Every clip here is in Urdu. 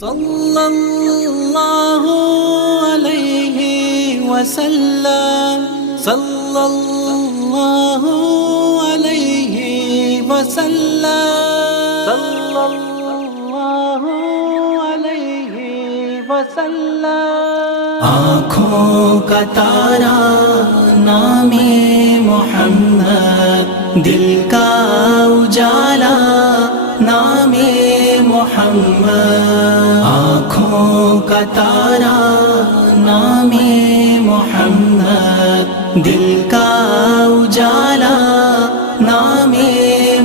صلی اللہ علیہ وسلم، صلی اللہ علیہ وسلم، صلی اللہ علیہ وسلم۔ آنکھوں کا تارا نام محمد، دل کا اجالا نام محمد، آنکھوں کا تارا نام محمد، دل کا اجالا نام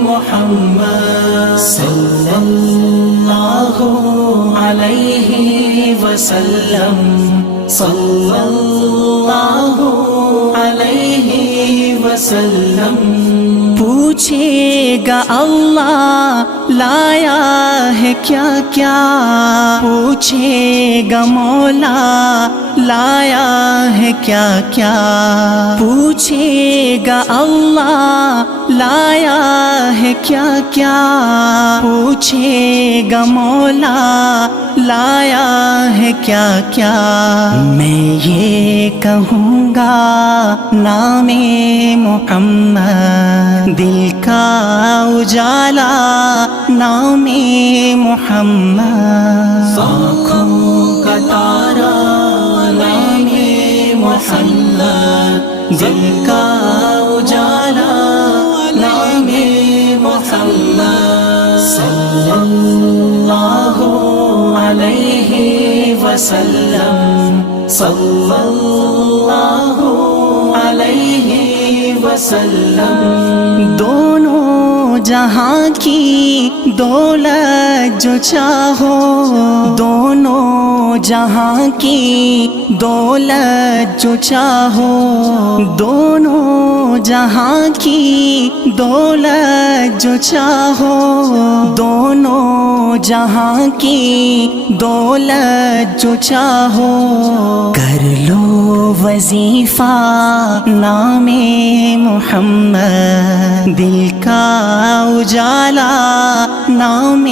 محمد، صلی اللہ علیہ وسلم، صلی اللہ علیہ وسلم۔ پوچھے گا اللہ لایا ہے کیا کیا، پوچھے گا مولا لایا ہے کیا کیا، پوچھے گا اللہ لایا ہے کیا کیا، پوچھے گا مولا لایا ہے کیا کیا۔ میں یہ کہوں گا نام محمد، دل کا اجالا نام محمد، آنکھوں کا تارا نام محمد، دل کا اجالا نام محمد، صلی اللہ علیہ وسلم، صلی اللہ علیہ وسلم۔ دونوں جہاں کی دولت جو چاہو، دونوں جہاں کی دولت جو چاہو، دونوں جہاں کی دولت جو چاہو، دونوں جہاں کی دولت جو چاہو، کر لو وظیفہ نام محمد، دل کا اجالا نام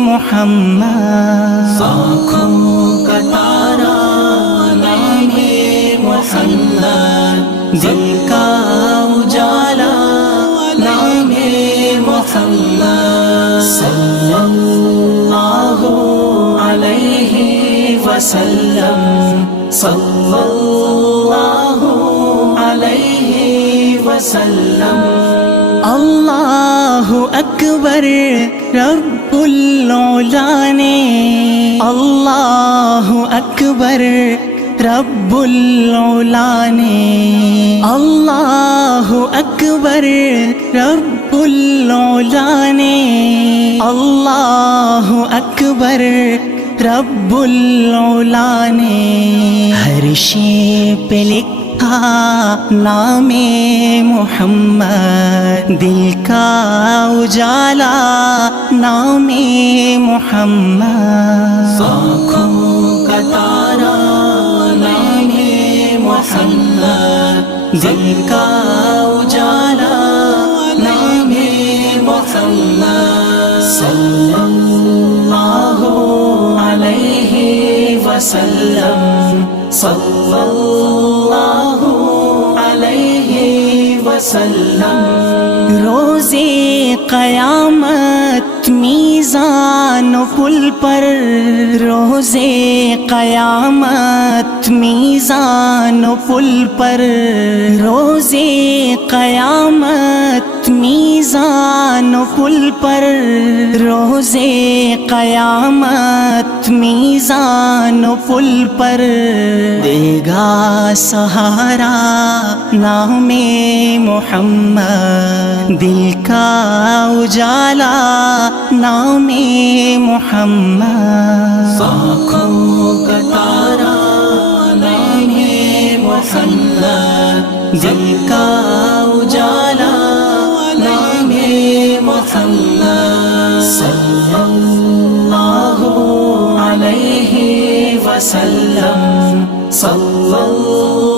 محمد، آنکھوں کا تارا نام محمد، دل کا اجالا نام محمد، صلی اللہ علیہ وسلم، صلی اللہ علیہ وسلم۔ اللہ اکبر رب العلا نے، اللہ اکبر رب العلا نے، اللہ اکبر رب العلا نے، اللہ اکبر رب العلا نے، ہر شے پہ لکھا نام محمد، دل کا اجالا نام محمد، آنکھوں کا تارا نام محمد، دل کا اجالا نام محمد، صلی اللہ علیہ وسلم، صلی اللہ علیہ وسلم۔ روز قیامت میزان و پل پر، روز قیامت میزان و پل پر، روز قیامت میزان و پل پر، روز قیامت میزان و پل پر، دے گا سہارا نام محمد، دل کا اجالا نام محمد، آنکھوں کا تارا نام محمد، دل کا اجالا نام محمد، صلی اللہ علیہ وسلم، صلی اللہ